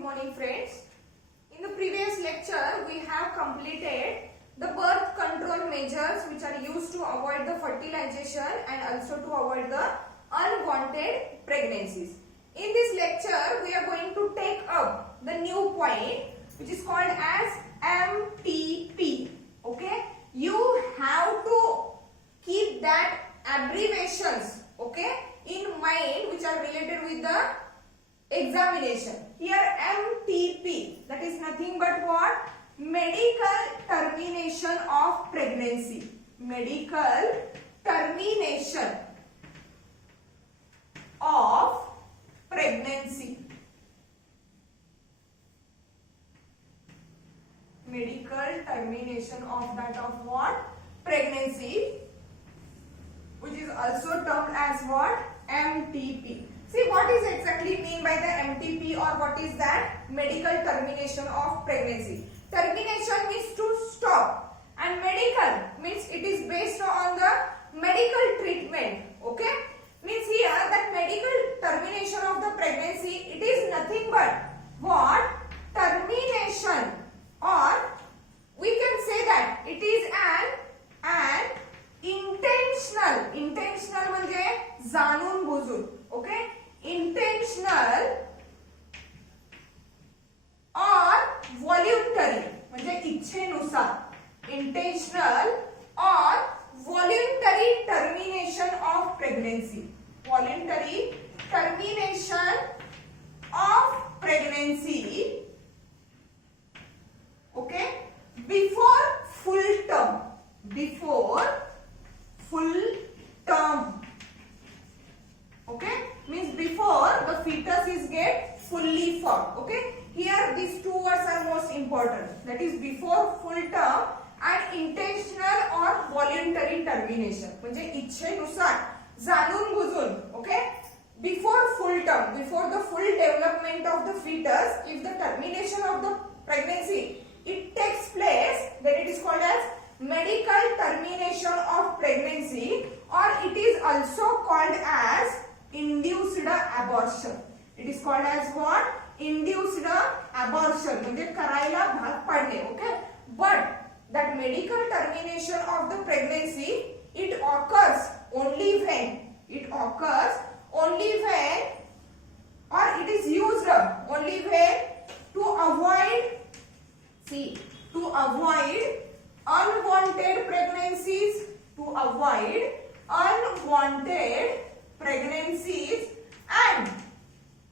morning friends. In the previous lecture we have completed the birth control measures which are used to avoid the fertilization and also to avoid the unwanted pregnancies. In this lecture we are going to take up the new point which is called as MTP. Okay, you have to keep that abbreviations in mind which are related with the examination. Here MTP, that is nothing but what? Medical termination of pregnancy. Medical termination of pregnancy. Medical termination of that of what? Pregnancy, which is also termed as what? MTP. See, what is exactly mean by the MTP, or what is that? Medical termination of pregnancy. Termination means to stop, and medical means it is based on the medical treatment. Okay, means here that medical termination of the pregnancy, it is nothing but what? Termination, or we can say that it is an intentional म्हणजे जाणून बुजून. Okay, intentional or voluntary म्हणजे इच्छेनुसार. Intentional or voluntary termination of pregnancy. Voluntary termination of pregnancy. Okay, before full term. Before full term. Okay, means before the fetus is get fully formed. Okay, here these two words are most important, that is before full term and intentional or voluntary termination म्हणजे इच्छेनुसार जाणून बुजून. Okay, before full term, before the full development of the fetus, if the termination of the pregnancy it takes place, then it is called as medical termination of pregnancy, or it is also called as induced abortion. It is called as what? Induced abortion म्हणजे करायला भाग पाडणे. Okay, but that medical termination of the pregnancy it occurs only when or it is used only when to avoid unwanted pregnancies, and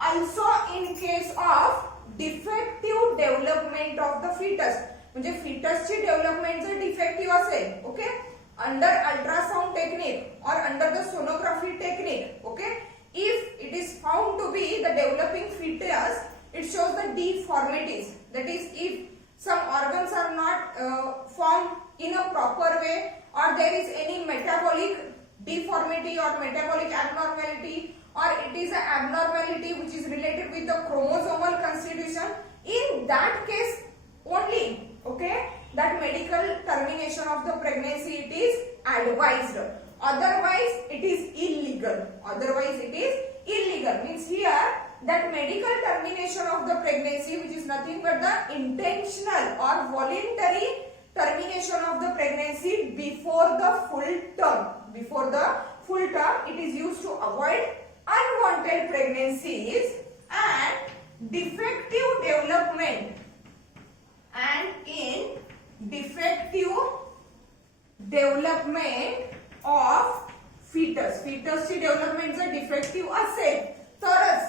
also in case of defective development of the fetus. म्हणजे fetus ची development जर defective असेल, okay, under ultrasound technique or under the sonography technique, okay, if it is found to be the developing fetus, it shows the deformities. That is, if some organs are not formed in a proper way, or there is any metabolic deformity or metabolic abnormality, or it is an abnormality which is related with the chromosomal constitution, in that case only, okay, that medical termination of the pregnancy it is advised. Otherwise it is illegal. Means here that medical termination of the pregnancy, which is nothing but the intentional or voluntary termination of the pregnancy before the full term. It is used to avoid unwanted pregnancies and defective development. And in defective development of fetus ची development जर defective असेल तरच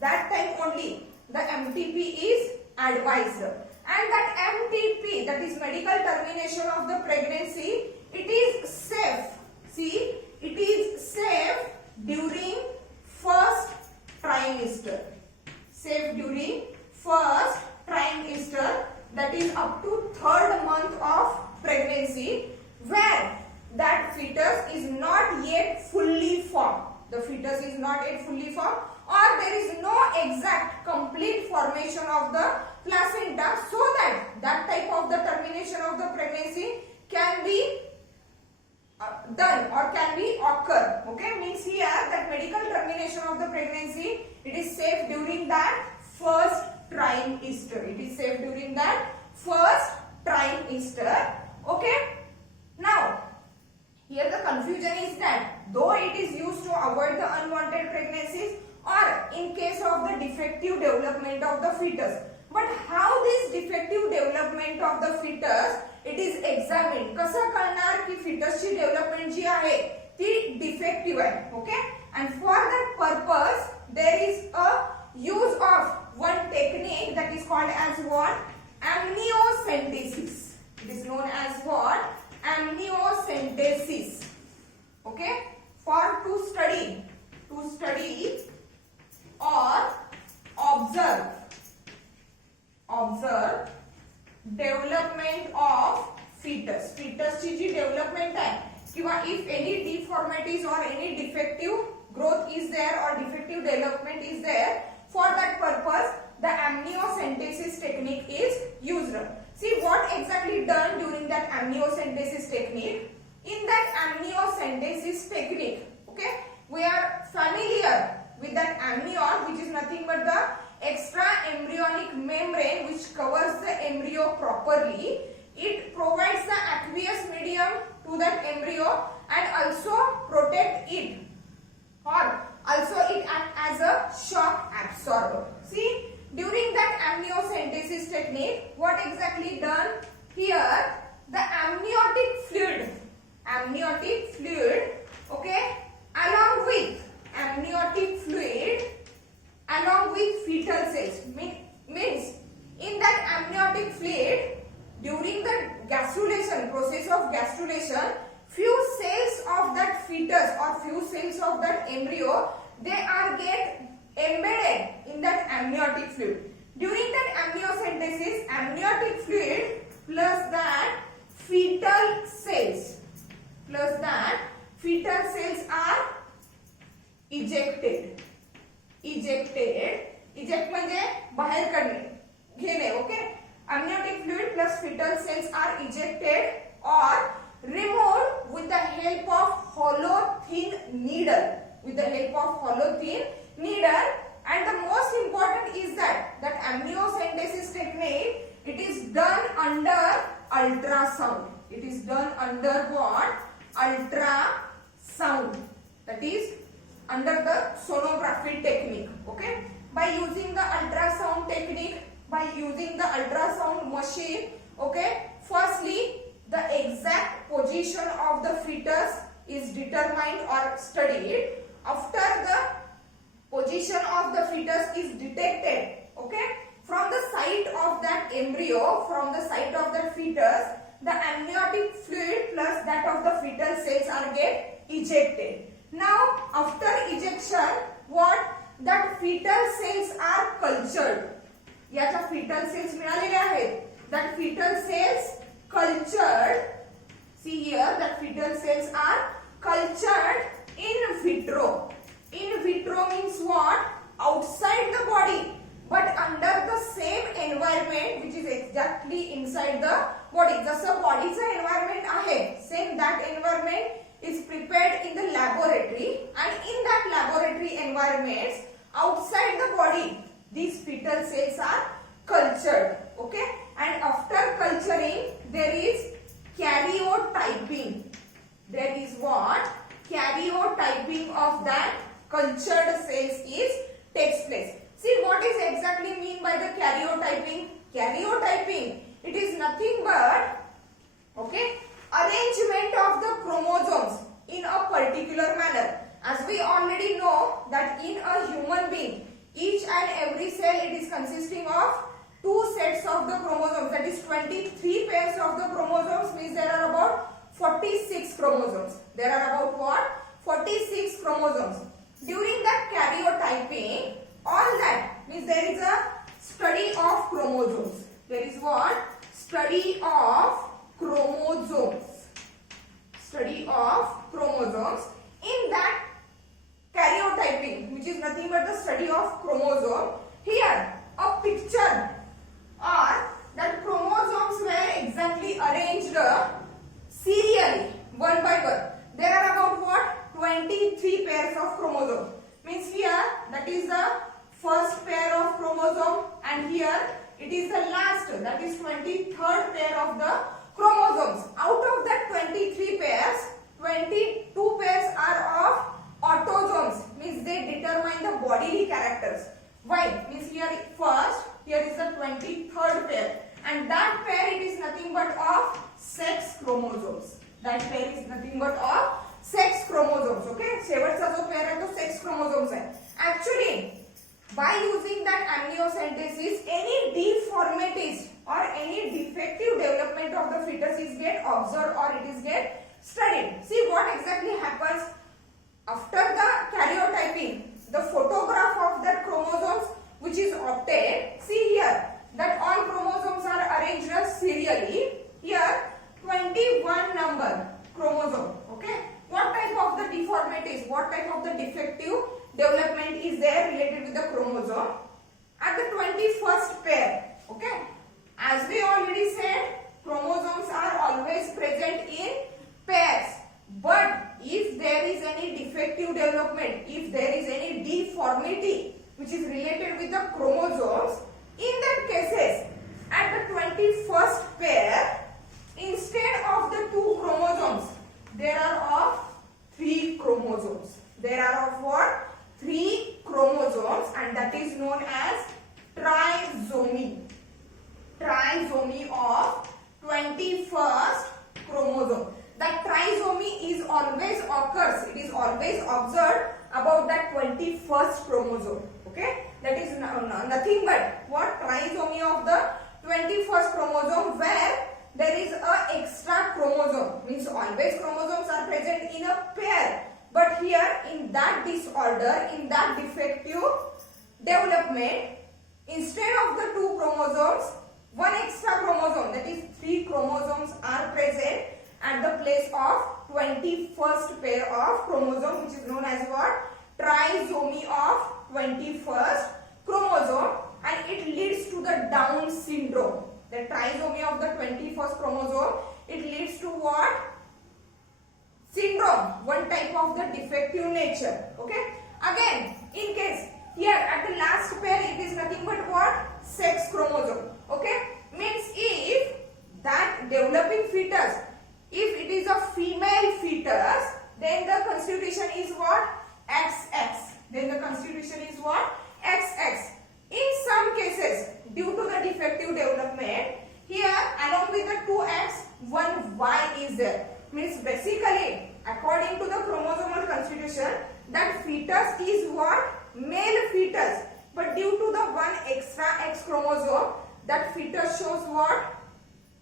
that time only the MTP is advised. And that MTP, that is medical termination of the pregnancy, it is safe. See, it is safe during first trimester. Safe during first trimester, that is up to third month of pregnancy, where that fetus is not yet fully formed. The fetus is not yet fully formed, or there is no exact complete formation of the placenta, so that that type of the termination of the pregnancy can be done or can be occur. Okay, means here that medical termination of the pregnancy, it is safe during that first trimester. It is safe during that first trimester. Okay. Now, here the confusion is that though it is used to avoid the unwanted pregnancies or in case of the defective development of the fetus, but how this defective development of the fetus it is examined? कसं कळणार की fetus ची development जी आहे ती defective आहे. Okay, and for that purpose there is a use of one technique that is called as what? Amniocentesis. It is known as what? Amniocentesis. Okay, for to study or observe development of fetus. Fetus ची जी development आहे किंवा if any deformities or any defective growth is there or defective development is there, for that purpose the amniocentesis technique is used. See what exactly done during that amniocentesis technique. In that amniocentesis technique, okay, we are familiar with that amnion, which is nothing but the extra embryonic membrane which covers the embryo properly. It provides the aqueous medium to that embryo and also protect it, or also it acts as a shock absorber. See, during that amniocentesis technique, what exactly done here? The amniotic fluid, okay, along with fetal cells, means in that amniotic fluid during the gastrulation, process of gastrulation, few cells of that fetus or few cells of that embryo, they are get embedded in that amniotic fluid. During that amniocentesis, amniotic fluid plus that fetal cells are ejected. Eject म्हणजे बाहेर काढणे, घेणे. Okay, amniotic fluid plus fetal cells are ejected or removed with the help of hollow thin needle. And the most important is that amniocentesis technique, it is done under ultrasound. It is done under what? Ultrasound. That is under the sonography technique. Okay, by using the ultrasound technique, by using the ultrasound machine, okay, firstly the exact position of the fetus is determined or studied. After the position of the fetus is detected, okay, from the site of that embryo, from the site of the fetus, the amniotic fluid plus that of the fetal cells are get ejected. Now after ejection, what? That fetal cells are cultured. याच्या fetal cells मिळालेले आहेत. That fetal cells cultured. See here, that fetal cells are cultured in vitro. In vitro means what? Outside the body, but under the same environment which is exactly inside the body. जसं बॉडीचं environment आहे, same that environment is prepared in the laboratory, and in that laboratory environments outside the body, these fetal cells are cultured. Okay, and after culturing there is karyotyping. There is what? Karyotyping of that cultured cells takes place. See what is exactly mean by the karyotyping? Karyotyping, it is nothing but, okay, arrangement of the chromosomes in a particular manner. As we already know that in a human being, each and every cell it is consisting of 2 sets of the chromosomes, that is 23 pairs of the chromosomes, means there are about 46 chromosomes. There are about what? 46 chromosomes. During that karyotyping, all that means there is a study of chromosomes. There is what? Study of chromosomes. Study of chromosomes. In that karyotyping, which is nothing but the study of chromosome, here a picture or that chromosomes were exactly arranged serially, one by one. There are about what? 23 pairs of chromosomes. Means here that is the first pair of chromosome, and here it is the last, that is 23rd pair of the chromosomes. Out of that 23 pairs, 22 pairs are of autosomes, means they determine the bodily characters. Why? Means here first, here is the 23rd pair, and that pair it is nothing but of sex chromosomes. That pair is nothing but of sex chromosomes. Okay, शेवटचा जो pair है तो sex chromosomes है. Actually, by using that amniocentesis, any deformities or any defective development of the fetus is get observed or it is get studied. See what exactly happens after the karyotyping. The photograph of that chromosomes which is obtained. See here that all chromosomes are arranged serially. Here 21 number chromosome. Okay. What type of the deformities? What type of the defective development is there related with the chromosome? At the 21st pair. Okay. As we already said, chromosomes are always present in pairs. But if there is any defective development, if there is any deformity which is related with the chromosomes, in that cases, at the 21st pair, instead of the 2 chromosomes, there are of 3 chromosomes. There are of what? 3 chromosomes, and that is known as trisomy. Trisomy of 21st chromosome. That trisomy is always occurs, it is always observed about that 21st chromosome. Okay, that is nothing but what? Trisomy of the 21st chromosome, where there is a extra chromosome, means always chromosomes are present in a pair, but here in that disorder, in that defective development, instead of the 2 chromosomes, 1 extra chromosome, that is 3 chromosomes are present at the place of 21st pair of chromosome, which is known as what? Trisomy of 21st chromosome, and it leads to the Down syndrome. The trisomy of the 21st chromosome, it leads to what? Syndrome, one type of the defective nature. Okay. Again, in case here at the last pair, it is nothing but what? Sex chromosome. Okay. Means if that developing fetus, if it is a female fetus, then the constitution is what? XX. Then the constitution is what? XX. In some cases, due to the defective development, here along with the 2X, 1Y is there. Means basically, according to the chromosomal constitution, that fetus is what? Male fetus. But due to the 1 extra X chromosome, that fetus shows what?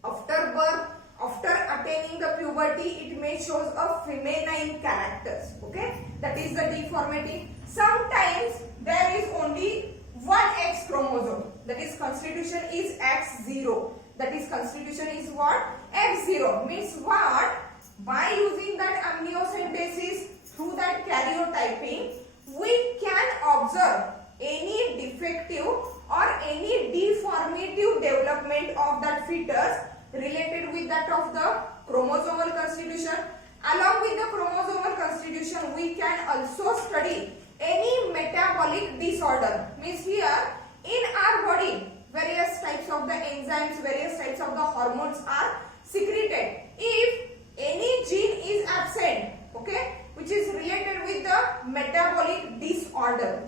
After birth, after attaining the puberty, it may shows a feminine characters. Okay, that is the deformity. Sometimes there is only 1 X chromosome, that is constitution is X0. That is constitution is what? X0. Means what? By using that amniocentesis through that karyotyping, we can observe any defective or any deformative development of that fetus related with that of the chromosomal constitution. Along with the chromosomal constitution, we can also study any metabolic disorder. Means here in our body, various types of the enzymes, various types of the hormones are secreted. If any gene is absent, okay, which is related with the metabolic disorder,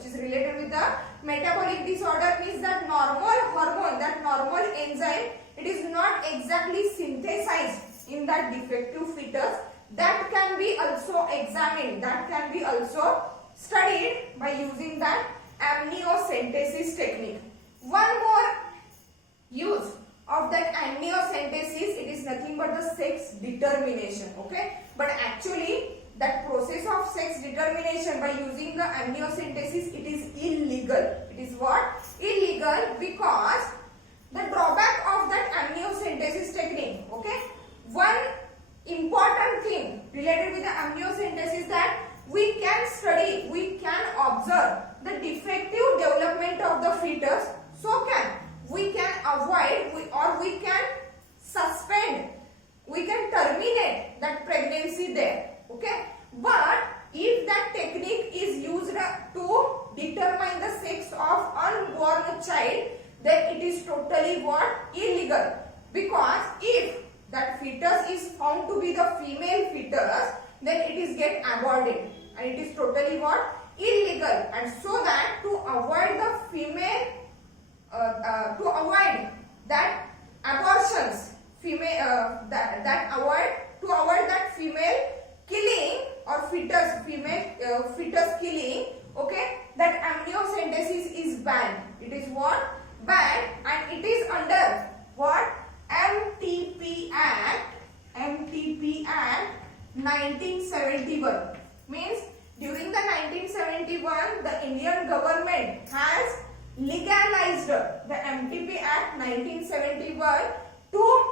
means that normal hormone, that normal enzyme, it is not exactly synthesized in that defective fetus. That can be also examined, that can be also studied by using that amniocentesis technique. One more use of that amniocentesis, it is nothing but the sex determination. Okay, but actually that process of sex determination by using the amniocentesis, it is illegal. It is what? Illegal, because the drawback of that amniocentesis technique. Okay, one important thing related with the amniocentesis, that we can study, we can observe the defective development of the fetus, so we can avoid or we can suspend, we can terminate that pregnancy there. Okay, but if that technique is used to determine the sex of unborn child, then totally what? Illegal. Because if that fetus is found to be the female fetus, then it is get aborted and it is totally what? Illegal. And so that to avoid the female, to avoid that abortions, female to avoid that female killing or fetus killing, okay, that amniocentesis is banned. It is what? Banned, and it is under what? MTP Act 1971. Means during the 1971 the Indian government has legalized the MTP Act 1971 to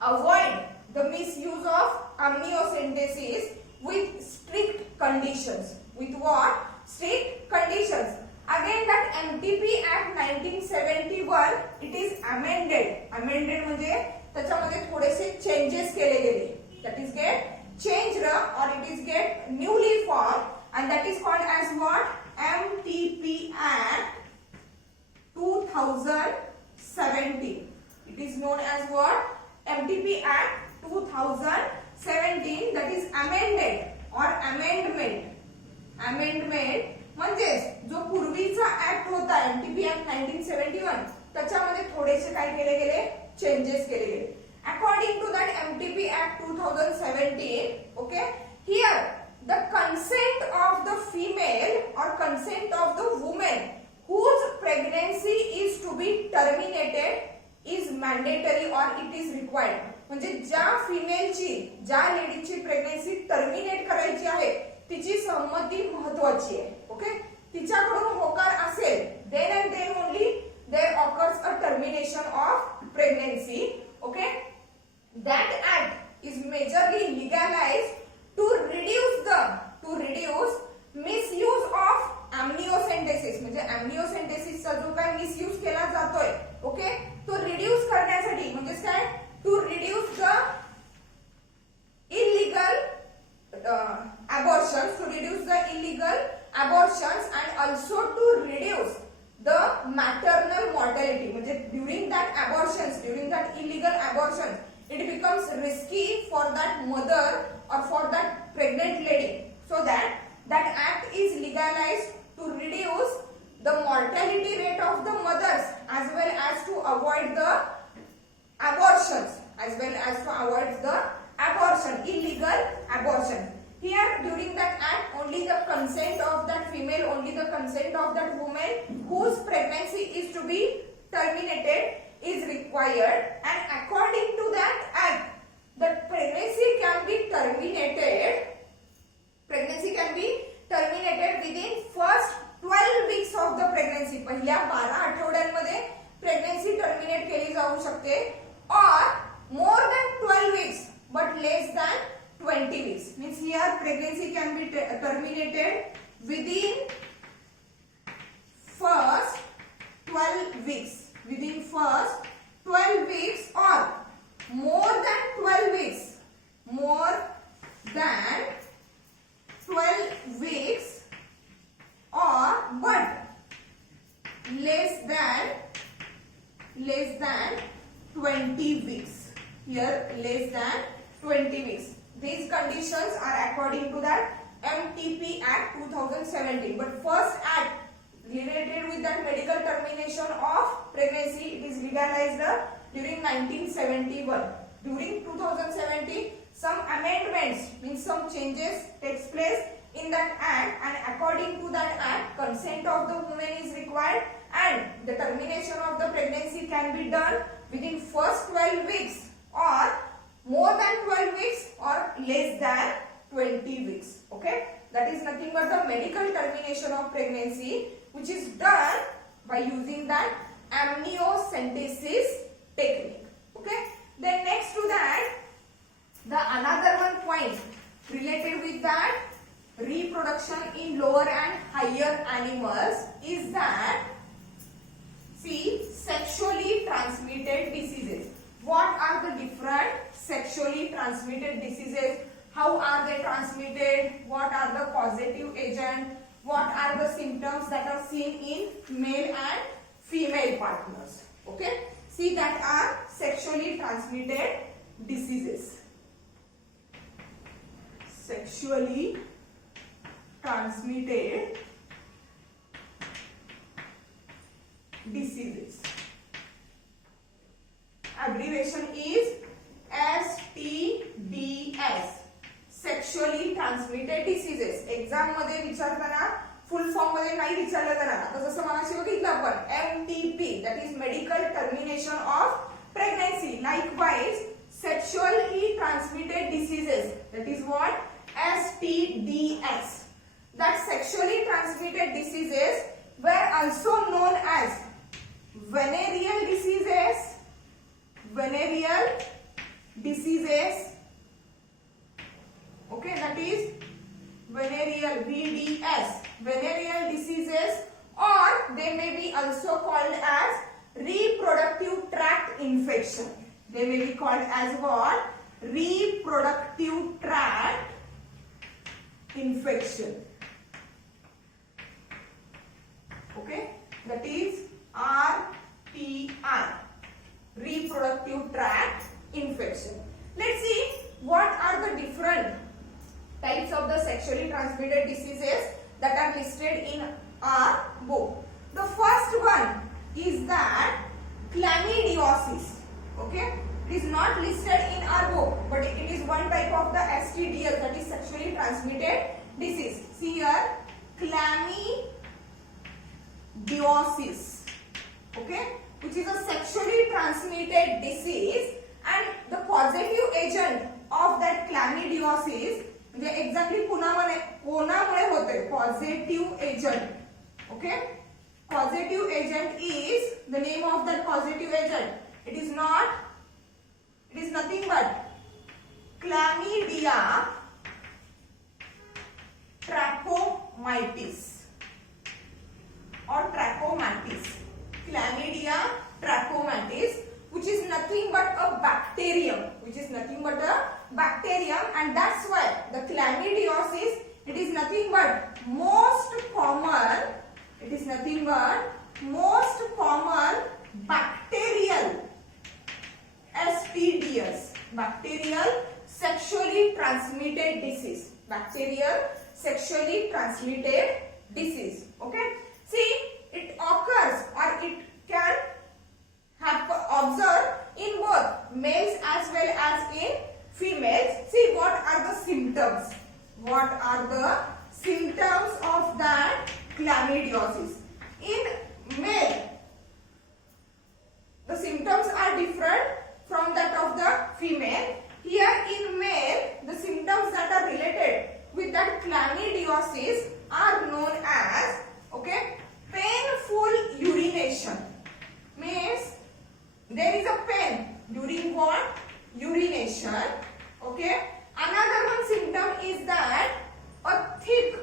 avoid the misuse of amniocentesis with strict conditions. With what? Strict conditions. Again that MTP Act 1971 it is amended. Amended म्हणजे त्याच्यामध्ये थोडेसे changes केले गेले. That is get changed or it is get newly formed and that is called as what? MTP Act 2017. It is known as what? MTP Act 2017, that is amended or amendment. Amendment म्हणजे जो पूर्वीचा act होता MTP Act 1971 त्याच्यामध्ये थोडेसे काय केले गेले? Changes केले गेले. According to that MTP Act 2017, okay, here the consent of the female or consent of the woman whose pregnancy is to be terminated is mandatory or it is required. म्हणजे ज्या फिमेलची, ज्या लेडीची प्रेग्नन्सी टर्मिनेट करायची आहे तिची संमती महत्त्वाची आहे. Okay, तिच्याकडून होकार असेल then and then only there occurs a termination of pregnancy. Okay, that act is majorly legalized to reduce misuse of amniocentesis. म्हणजे amniocentesis चा जो काय मिसयूज केला जातोय, ओके, तो रिड्यूस करण्यासाठी म्हणजे काय? To reduce the illegal abortions, to reduce the illegal abortions and also to reduce the maternal mortality. म्हणजे during that illegal abortions it becomes risky for that mother or for that pregnant lady, so that act is legalized to reduce the mortality rate of the mothers as well as to avoid the abortions, illegal abortion. Here during that act only the consent of that female, only the consent of that woman whose pregnancy is to be terminated is required, and according to that act the pregnancy can be terminated within first 12 weeks of the pregnancy. पहिल्या 12 आठवड्यांमध्ये pregnancy terminate केली जाऊ शकते, or more than 12 weeks but less than 20 weeks. Means here pregnancy can be terminated within first 12 weeks. Within first 12 weeks or more than 12 weeks. More than 12 weeks or but less than 20 weeks. Here less than 20 weeks. These conditions are according to that MTP Act 2017. But first act related with that medical termination of pregnancy, it is legalized during 1971. During 2017, some amendments, means some changes takes place in that act, and according to that act, consent of the woman is required, and the termination of the pregnancy can be done within first 12 weeks or more than 12 weeks or less than 20 weeks. Okay, that is nothing but the medical termination of pregnancy which is done by using that amniocentesis technique. Okay, then next to that the another one point related with that reproduction in lower and higher animals is that, see, sexually transmitted diseases. What are the different sexually transmitted diseases? How are they transmitted? What are the causative agents? What are the symptoms that are seen in male and female partners? Okay, see that are sexually transmitted diseases. Sexually transmitted diseases. Abbreviation is STDs. Sexually transmitted diseases. Exam मध्ये विचारताना full form मध्ये नाही विचारलं जाणार. आता जसं मगाशी बघितलं आपण MTP, that is medical termination of pregnancy. Likewise, sexually transmitted diseases, that is what? STDs. That sexually transmitted diseases were also known as venereal diseases. Venereal diseases. Okay, that is venereal, VDS, venereal diseases, or they may be also called as reproductive tract infection. They may be called as what? Reproductive tract infection. Okay, that is RTI, reproductive tract infection. Let's see what are the different types of the sexually transmitted diseases that are listed in our book. The first one is that chlamydiosis. Okay, it is not listed in our book, but it is one type of the STDs, that is sexually transmitted disease. See here, chlamydiosis. Okay, which is a sexually transmitted disease, and the causative agent of that chlamydiosis, म्हणजे exactly कोणामुळे होते? Positive agent. Okay, positive agent is the name of that positive agent. It is nothing but chlamydia trachomatis or trachomatis. Chlamydia trachomatis, which is nothing but a bacterium, and that's why the chlamydiosis, it is nothing but most common bacterial STDs, bacterial sexually transmitted disease. Okay, see, it occurs or it can have observed in both males as well as in females. See, what are the symptoms? Of that chlamydiosis? In male, the symptoms are different from that of the female. Here in male, the symptoms that are related with that chlamydiosis are known as, okay, painful urination. Means there is a pain during what? Urination. Okay. Another one symptom is that a thick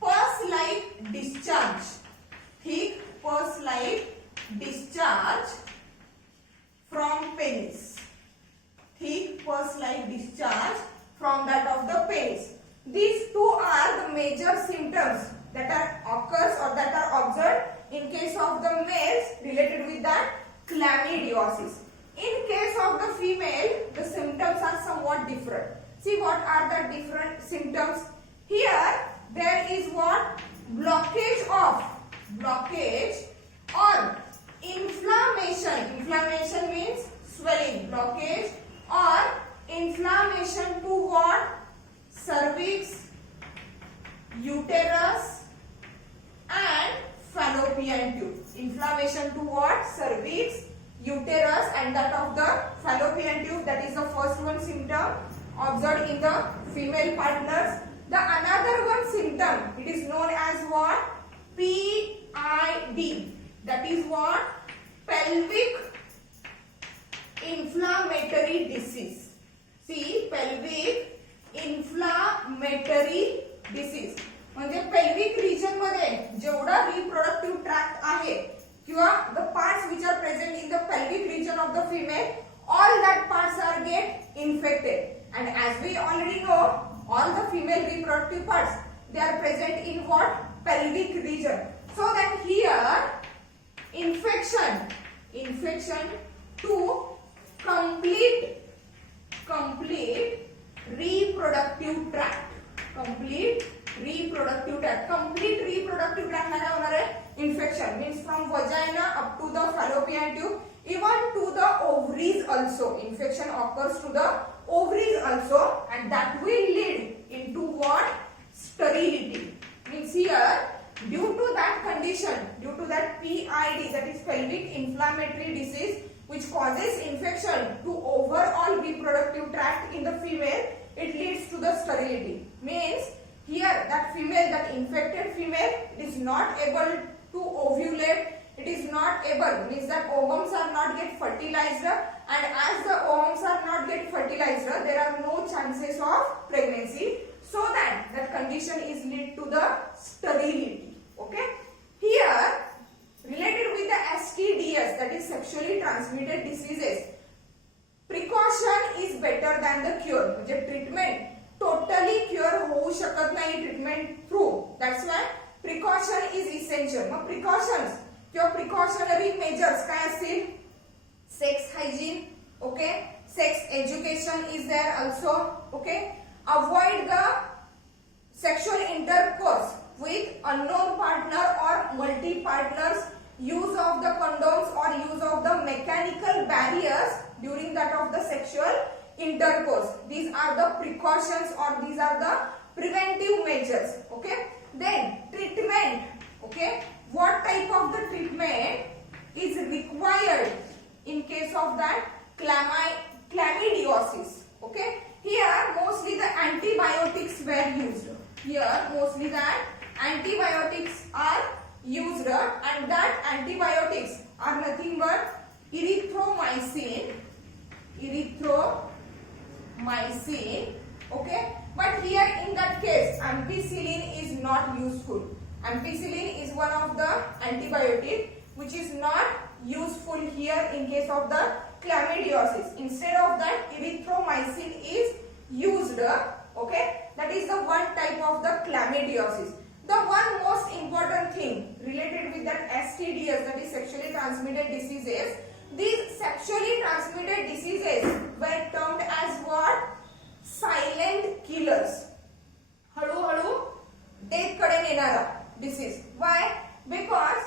pus-like discharge. Thick pus-like discharge from penis. Thick pus-like discharge from that of the penis. These two are the major symptoms that occurs or that are observed in case of the males related with that chlamydiosis. In case of the female, the symptoms are somewhat different. See, what are the different symptoms? Here there is what? Blockage or inflammation. Inflammation means swelling. Blockage or inflammation to what? Cervix, uterus and fallopian tube. Inflammation to what? Cervix, uterus and that of the fallopian tube. That is the first one symptom observed in the female partners. The another one symptom, it is known as what? PID. That is what? Pelvic inflammatory disease. See, pelvic inflammatory disease म्हणजे pelvic region मध्ये जेवढा reproductive tract आहे किंवा the parts which are present in the pelvic region of the female, all that parts are get infected. And as we already know, all the female reproductive parts, they are present in what? Pelvic region. So that here complete reproductive tract. Complete reproductive tract. Complete reproductive tract ला काय होणार आहे? Infection means from vagina up to the fallopian tube, even to the ovaries also. Infection occurs to the ovaries also, and that will lead into what? Sterility. Means here, due to that condition, due to that PID, that is pelvic inflammatory disease, which causes infection to overall reproductive tract in the female, it leads to the sterility. Means here that female, that infected female, is not able to ovulate. It is not able, means that ovums are not get fertilized, and as the ovums are not get fertilized, there are no chances of pregnancy. So that condition is lead to the sterility. Okay. Here, related with the STDs, that is sexually transmitted diseases, precaution is better than the cure. म्हणजे treatment totally cure होऊ शकत नाही treatment through. That's why precaution is essential. Mug precautions किंवा precautionary measures काय असतील? Sex hygiene, okay? Sex education is there also, okay? Avoid the sexual intercourse with unknown partner or multi-partners, use of the condoms or use of the mechanical barriers during that of the sexual intercourse. These are the precautions or these are the preventive measures. Okay. Then treatment. Okay. What type of the treatment is required in case of that chlamydiosis? Okay. Here mostly the antibiotics were used. Here mostly that antibiotics are used, and that antibiotics are nothing but erythromycin, okay? But here in that case ampicillin is not useful. Ampicillin is one of the antibiotic which is not useful here in case of the chlamydiosis. Instead of that, erythromycin is used, okay? That is the one type of the chlamydiosis. The one most important thing related with that STDs, that is sexually transmitted diseases, these sexually transmitted diseases were termed as what? Silent killers. हळूहळू death कडे नेणारा disease. Why? Because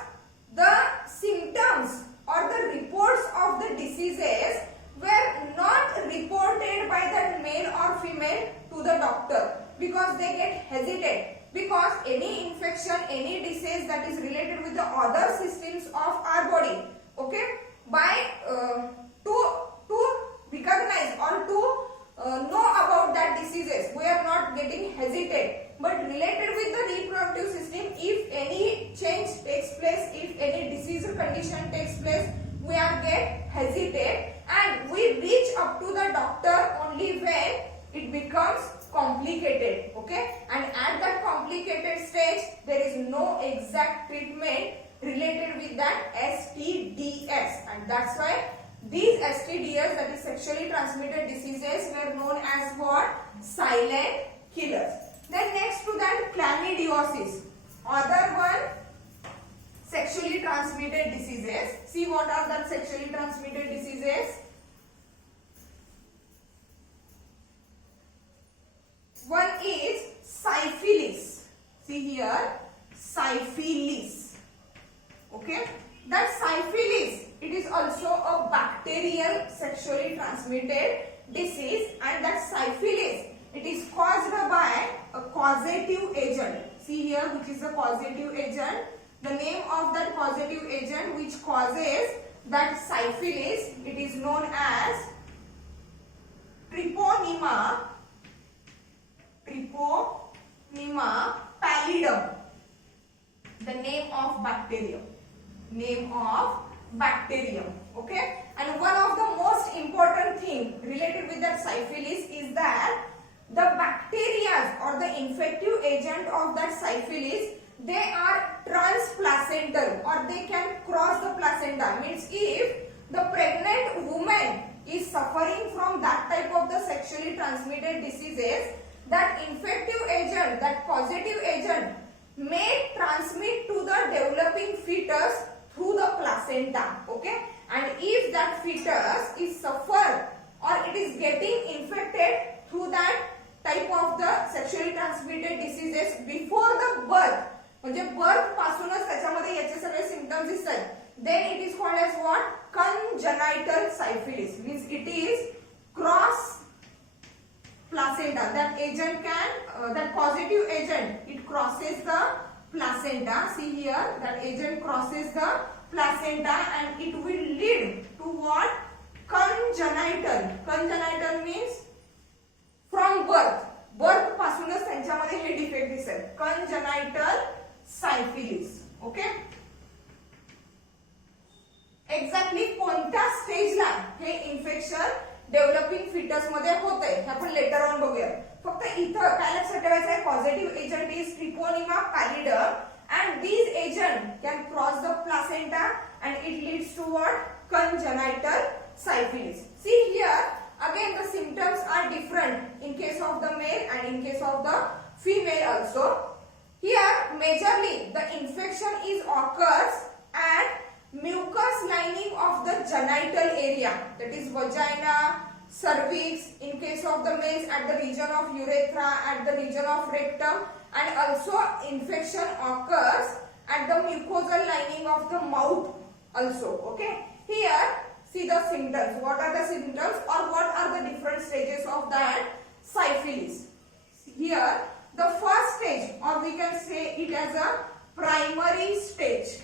the symptoms or the reports of the diseases were not reported by that male or female to the doctor, because they get hesitate. Because any infection, any disease that is related with the other systems of our body, okay, by to recognize or to know about that diseases, we are not getting hesitate. But related with the reproductive system, if any change takes place, if any disease condition takes place, we are get hesitate, and we reach up to the doctor only when it becomes complicated, okay? And at that complicated stage, there is no exact treatment related with that STDs, and that's why these STDs, that is sexually transmitted diseases, were known as what? Silent killers. Then next to that, chlamydiosis, other one, sexually transmitted diseases. See what are the sexually transmitted diseases? One is syphilis. See here, syphilis. Okay, that syphilis, it is also a bacterial sexually transmitted disease, and that syphilis, it is caused by a causative agent. See here, which is the causative agent. The name of that causative agent which causes that syphilis, it is known as Treponema pallidum. The name of bacterium. Okay, and one of the most important thing related with that syphilis is that the bacteria or the infective agent of that syphilis, they are transplacental, or they can cross the placenta. Means if the pregnant woman is suffering from that type of the sexually transmitted diseases, that infective agent, that causative agent may transmit to the developing fetus through the placenta. Okay, and if that fetus is suffer or then it is called as what? Congenital syphilis, means it is cross placenta. That agent can, that causative agent, it crosses the placenta. See here, that agent crosses the placenta and it will lead to what? Congenital. Congenital means from birth. Birth पासूनच त्यांच्यामध्ये हे defect दिसेल. Congenital syphilis. Okay. Exactly कोणत्या स्टेजला हे infection developing foetus मध्ये होते हे आपण later on बघूया. फक्त इथं काय लक्षात ठेवायचं आहे, positive agent is treponema pallidum and these agent can cross the placenta and it leads to what? Congenital syphilis. See here, again the symptoms are different in case of the male and in case of the female also. Here majorly the infection is occurs at mucous lining of the genital area, that is vagina, cervix, in case of the males at the region of urethra, at the region of rectum, and also infection occurs at the mucosal lining of the mouth also. Okay, here see the symptoms. What are the symptoms or what are the different stages of that syphilis? Here the first stage, or we can say it as a primary stage.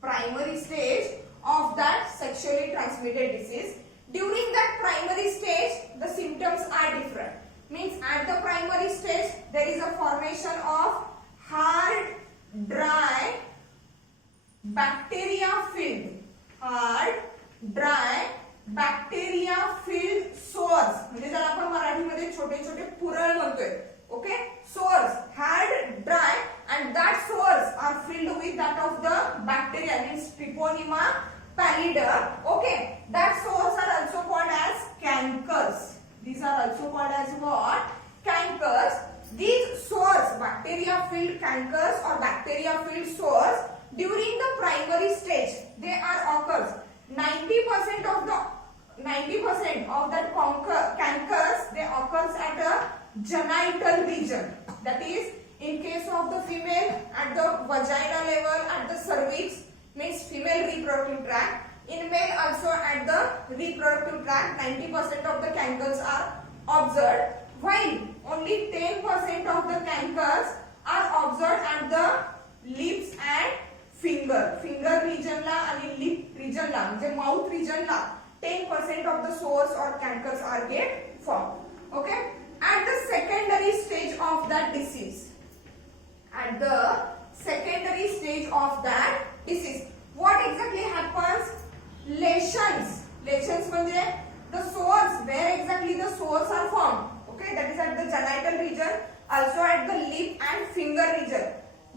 Primary stage of that sexually transmitted disease. During that primary stage the symptoms are different. Means at the primary stage there is a formation of hard, dry, bacteria filled sores. म्हणजे ज्याला आपण मराठीमध्ये छोटे छोटे पुरळ म्हणतोय. Okay, sores, hard, dry, and that sores are filled with that of the bacteria, means Treponema pallidum. Okay, that sores are also called as cankers. These are also called as what? Cankers. These sores, bacteria filled cankers or bacteria filled sores, during the primary stage they are occurs. 90% of that cankers they occurs at a genital region. That is, in case of the female at the vagina level, at the cervix, means female reproductive tract. In male also at the reproductive tract, 90% of the cankers are observed, while only 10% of the cankers are observed at the lips and finger. Finger region ला आणि lip region ला, म्हणजे mouth region La 10% of the sores or cankers are get formed. Okay, at the secondary stage of that disease, at the secondary stage of that disease, what exactly happens? Lesions म्हणजे the sores, where exactly the sores are formed. Okay, that is at the genital region, also at the lip and finger region.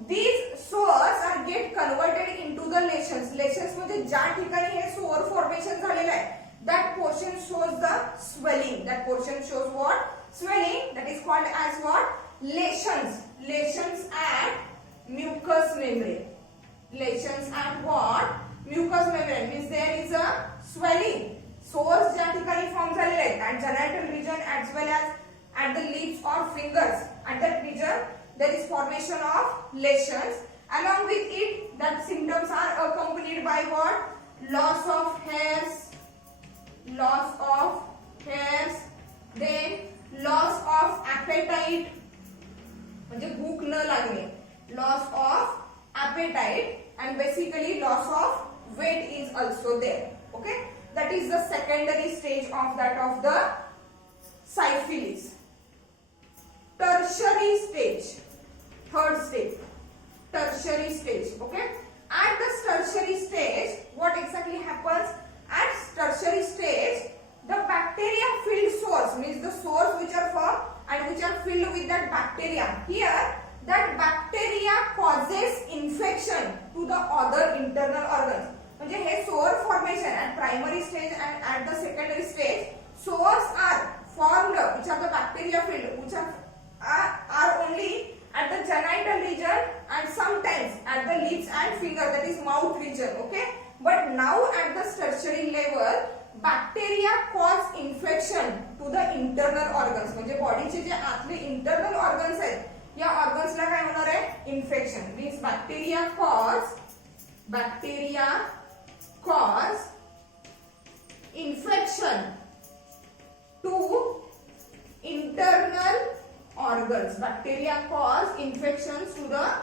These sores are get converted into the lesions. Lesions म्हणजे ज्या ठिकाणी हे sore formation झालेलं आहे, that portion shows the swelling. That portion shows what? Swelling. That is called as what? Lesions. Lesions at mucous membrane. Lesions at what? Mucous membrane, means there is a swelling. Sores ज्या ठिकाणी form झालेले आहेत at genital region as well as at the lips or fingers, at that region there is formation of lesions. Along with it, that symptoms are accompanied by what? Loss of hairs, then loss of appetite, म्हणजे भूक न लागणे, loss of appetite, and basically loss of weight is also there. Okay, that is the secondary stage of that of the syphilis. Tertiary stage, third stage, tertiary stage. Okay, at the tertiary stage what exactly happens? At tertiary stage the bacteria filled sores, means the sores which are formed and which are filled with that bacteria. Here that bacteria causes infection to the other internal organs. म्हणजे हे sore formation at primary stage and at the secondary stage, sores are formed which are the bacteria filled, which are only at the genital region and sometimes at the lips and finger, that is mouth region. Okay, but now at the tertiary level bacteria cause infection to the internal organs. म्हणजे बॉडीचे जे आतले internal organs आहेत, या ऑर्गन्सला काय होणार आहे? Infection. Means bacteria bacteria cause infections to the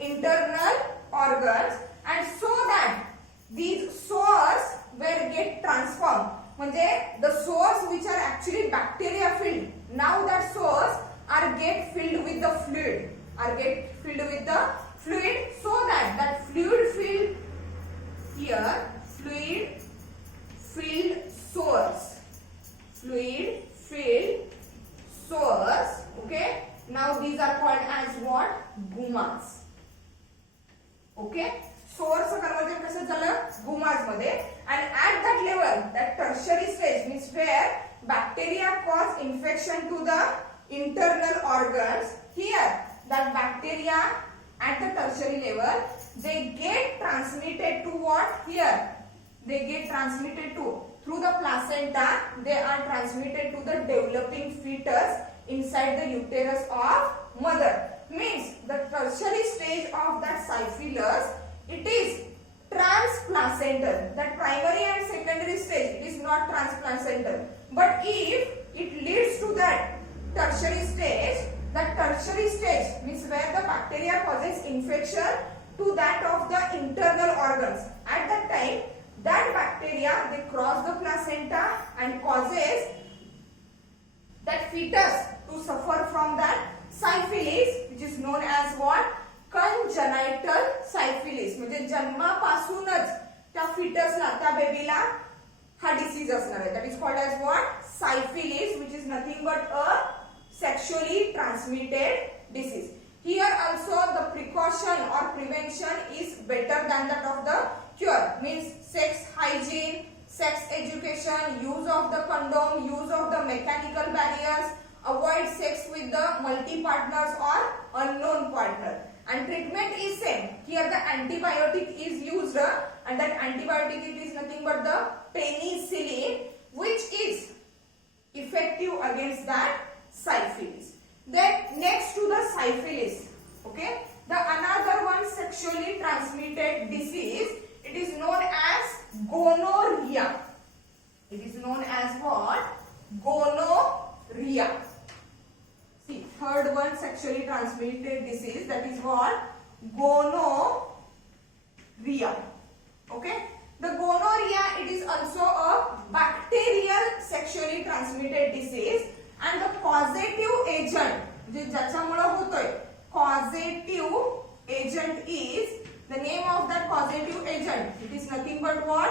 internal organs, and so that these sores will get transformed. म्हणजे the sores which are actually bacteria filled, now that sores are get filled with the fluid, so that fluid filled here, fluid filled sores, okay, now these are called as what? Gumas. Okay, source conversion कसं झालं? Gumas मध्ये. And at that level, that tertiary stage means where bacteria cause infection to the internal organs, here that bacteria at the tertiary level, they get transmitted to what? Here they get transmitted to through the placenta, they are transmitted to the developing fetus inside the uterus of mother. Means the tertiary stage of that syphilis, it is transplacental. That primary and secondary stage, it is not transplacental. But if it leads to that tertiary stage means where the bacteria causes infection to that of the internal organs. At that time, that bacteria, they cross the placenta and causes that fetus to suffer from that syphilis, which is known as what? Congenital syphilis. म्हणजे जन्मापासूनच त्या fetusला, त्या बेबीला हा disease असणार आहे. That is called as what? Syphilis, which is nothing but a sexually transmitted disease. Here also the precaution or prevention is better than that of the cure. Means sex hygiene, sex education, use of the condom, use of the mechanical barriers, avoid sex with the multi-partners or unknown partner. And treatment is same. Here the antibiotic is used, and that antibiotic it is nothing but the penicillin, which is effective against that syphilis. Then next to the syphilis, okay, the another one sexually transmitted disease, it is known as gonorrhea. It is known as what? Gonorrhea. See, third one sexually transmitted disease, that is what? Gonorrhea. Okay, the gonorrhea, it is also a bacterial sexually transmitted disease, and the causative agent जे ज्याच्यामुळे होतोय, causative agent is, the name of that causative agent, it is nothing but what?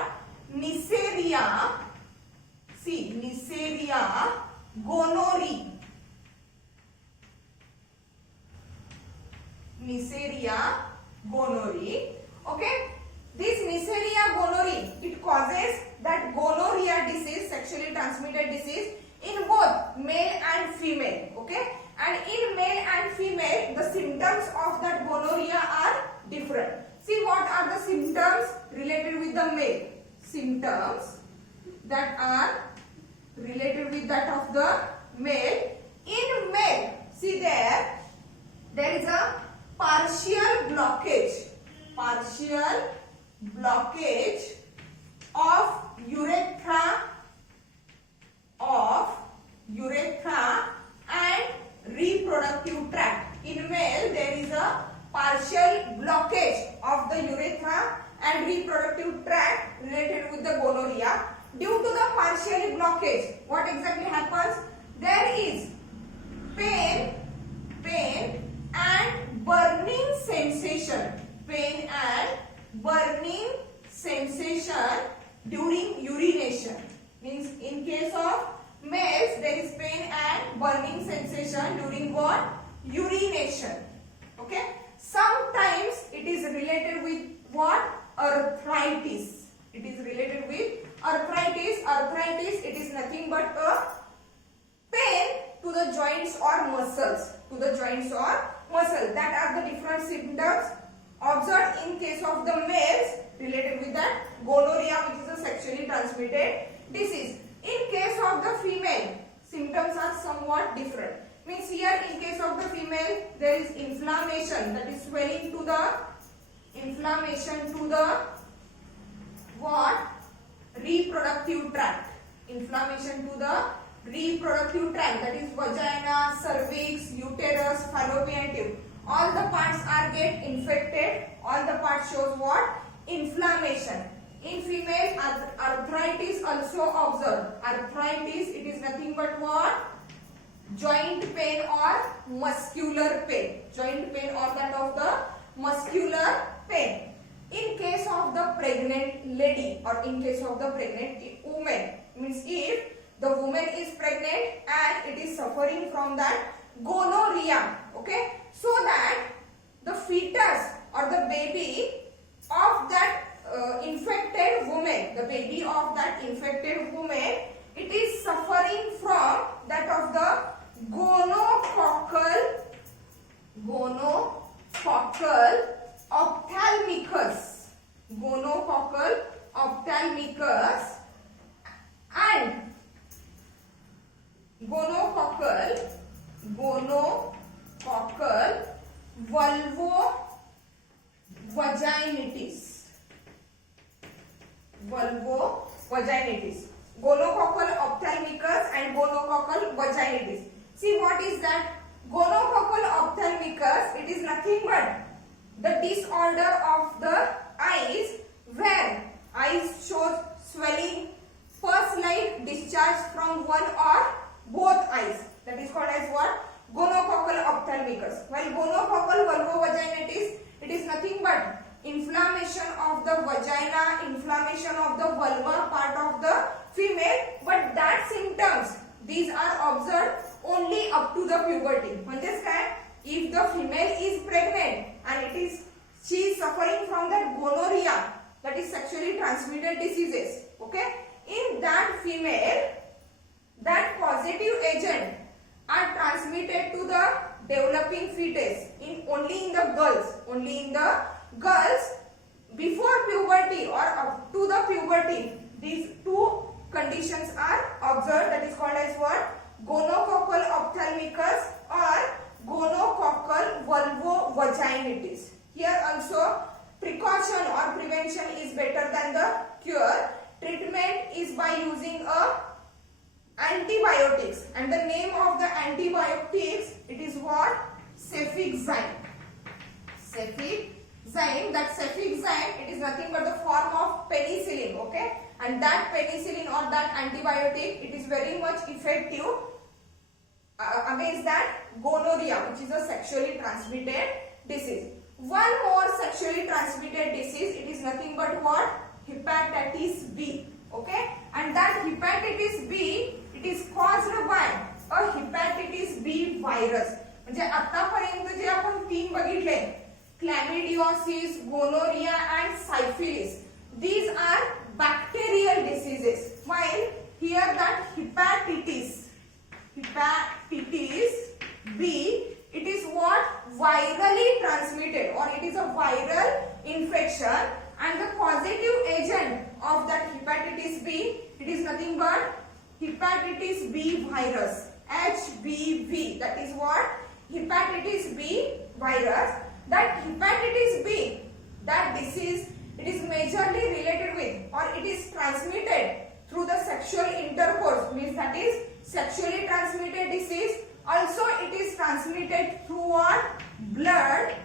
Neisseria. See, Neisseria gonorrhoeae. Neisseria gonorrhoeae. Okay, this Neisseria gonorrhoeae, it causes that gonorrhea disease, sexually transmitted disease, in both male and female. Okay, and in male and female, the symptoms of that gonorrhea are different. See, what are the symptoms related with the male? Symptoms that are related with that of the male. In male, see there is a partial blockage of urethra and reproductive tract. In male, there is a partial blockage of the urethra and reproductive tract related with the gonorrhea. Due to the partial blockage, what exactly happens? There is pain and burning sensation. Pain and burning sensation during urination. Means in case of males, there is pain and burning sensation during what? Urination. Okay. Sometimes it is related with what? Arthritis. It is related with arthritis. Arthritis, it is nothing but a pain to the joints or muscles. That are the different symptoms observed in case of the males related with that gonorrhea, which is a sexually transmitted disease. In case of the female, symptoms are somewhat different. Means here in case of the female, there is inflammation, that is swelling to the what? Reproductive tract. Inflammation to the reproductive tract, that is vagina, cervix, uterus, fallopian tube. All the parts are get infected. All the parts shows what? Inflammation. In female, arthritis also observed. Arthritis, it is nothing but what? Joint pain or muscular pain. Joint pain or that of the muscular pain. In case of the pregnant lady or in case of the pregnant woman, means if the woman is pregnant and it is suffering from that gonorrhea, okay, so that the fetus or the baby of that infected woman, the baby of that infected woman, it is suffering from that of the gonococcal ophthalmicus. Gonococcal ophthalmicus and gonococcal vulvovaginitis. Vulvovaginitis. Gonococcal ophthalmicus and gonococcal vaginitis. See what is that? Gonococcal ophthalmicus, it is nothing but the disorder of the eyes where eyes shows swelling, pus-like discharge from one or both eyes. That is called as what? Gonococcal ophthalmicus. While gonococcal vulvovaginitis, it is nothing but inflammation of the vagina, inflammation of the vulva part of the female, but that symptoms, these are observed only up to the puberty. म्हणजेच काय? If the female is pregnant and she is suffering from that gonorrhea, that is sexually transmitted diseases, okay, in that female, that positive agent are transmitted to the developing fetus only in the girls before puberty or up to the puberty. These two conditions are observed, that is called as what? Gonococcal ophthalmicus or gonococcal vulvovaginitis. Here also precaution or prevention is better than the cure. Treatment is by using antibiotics, and the name of the antibiotics, it is what? Cefixime. That cefixime, it is nothing but the form of penicillin, okay, and that penicillin or that antibiotic, it is very much effective against that gonorrhea, which is a sexually transmitted disease. One more sexually transmitted disease, it is nothing but what? Hepatitis B, okay, and that hepatitis B, it is caused by a hepatitis B virus. म्हणजे आतापर्यंत जे आपण तीन बघितले, chlamydosis, gonorrhea and syphilis, these are bacterial diseases, while here that hepatitis B, it is what? Virally transmitted, or it is a viral infection, and the positive agent of that hepatitis B, it is nothing but hepatitis B virus, HBV. That is what? Hepatitis B virus. That hepatitis B, that disease, it is majorly related with, or it is transmitted through the sexual intercourse, means that is sexually transmitted disease. Also it is transmitted through what? Blood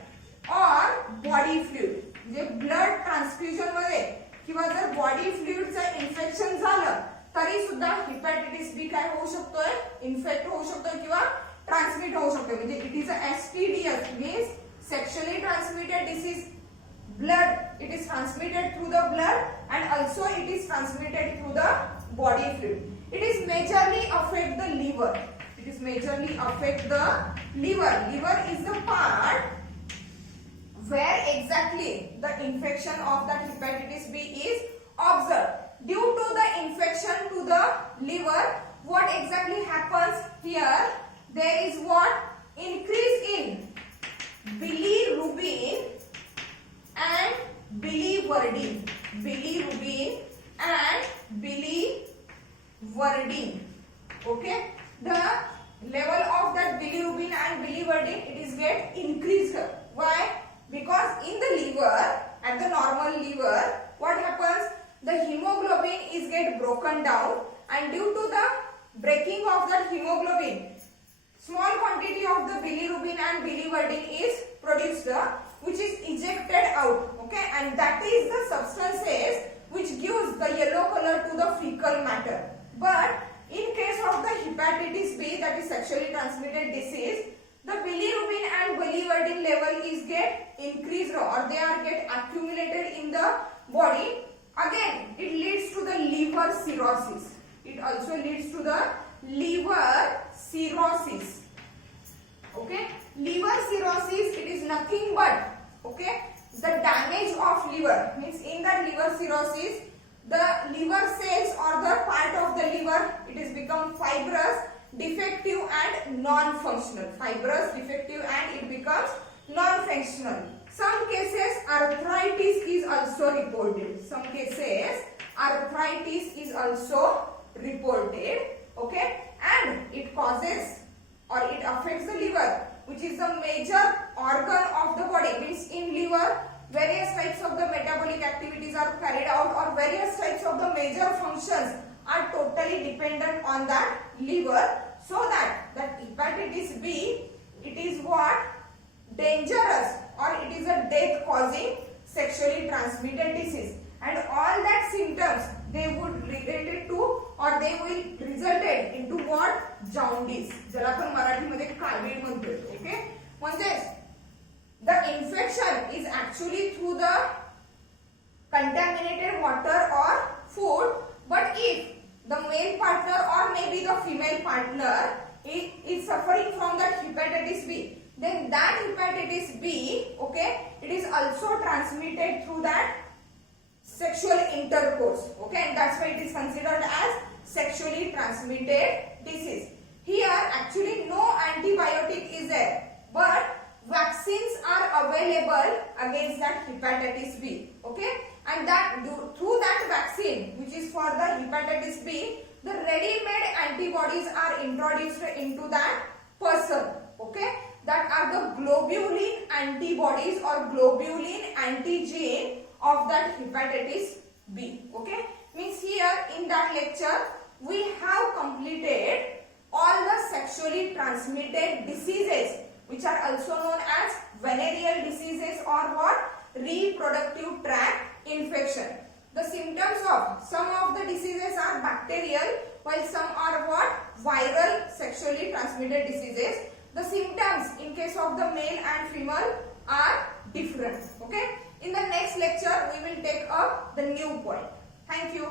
or body fluid. J blood transfusion मध्ये किंवा जर body फ्लुइडचं infection झालं तरी सुद्धा हेपॅटिटिस B काय होऊ शकतोय? Infect होऊ शकतोय किंवा ट्रान्समिट होऊ शकतोय. म्हणजे it is a STDs, means sexually transmitted disease. Blood, it is transmitted through the blood and also it is transmitted through the body fluid. It is majorly affect the liver. It is majorly affect the liver. Liver is the part where exactly the infection of that hepatitis B is observed. Due to the infection to the liver, what exactly happens here? There is what? Increase in bilirubin and biliverdin. Bilirubin and biliverdin. Okay? The level of that bilirubin and biliverdin, it is get increased. Why? Because in the liver, at the normal liver, what happens? The hemoglobin is get broken down, and due to the breaking of that hemoglobin, small quantity of the bilirubin and biliverdin is produced, which is ejected out, okay, and that is the substances which gives the yellow color to the fecal matter. But in case of the hepatitis B, that is sexually transmitted disease, the bilirubin and biliverdin level is get increased or they are get accumulated in the body. Again, it leads to the liver cirrhosis. It also leads to the liver cirrhosis. Okay, liver cirrhosis, it is nothing but, okay, the damage of liver. Means in that liver cirrhosis, the liver cells or the part of the liver, it is become fibrous, defective and non-functional. Fibrous, defective and it becomes non-functional. Some cases arthritis is also reported. Some cases arthritis is also reported, okay, and it causes or it affects the liver, which is the major organ of the body. Means in liver, various types of the metabolic activities are carried out or various types of the major functions are totally dependent on that liver. So that hepatitis B, it is what? Dangerous or it is a death causing sexually transmitted disease, and all that symptoms they would related to or they will resulted into what? Jaundice, ज्याला आपण मराठीमध्ये कावीळ म्हणतो. Okay, म्हणजे the infection is actually through the contaminated water or food, but if the male partner or maybe the female partner is suffering from that hepatitis B, then that hepatitis B, okay, it is also transmitted through that sexual intercourse, okay, and that's why it is considered as sexually transmitted disease. Here actually no antibiotic is there, but vaccines are available against that hepatitis B, okay, and that through that vaccine which is for the hepatitis B, the ready-made antibodies are introduced into that person, okay, that are the globulin antibodies or globulin antigen of that hepatitis B, okay. Means here in that lecture we have completed all the sexually transmitted diseases which are also known as venereal diseases or what? Reproductive tract infection. The symptoms of some of the diseases are bacterial while some are what? Viral sexually transmitted diseases. The symptoms in case of the male and female are different, okay. In the next lecture we will take up the new point. Thank you.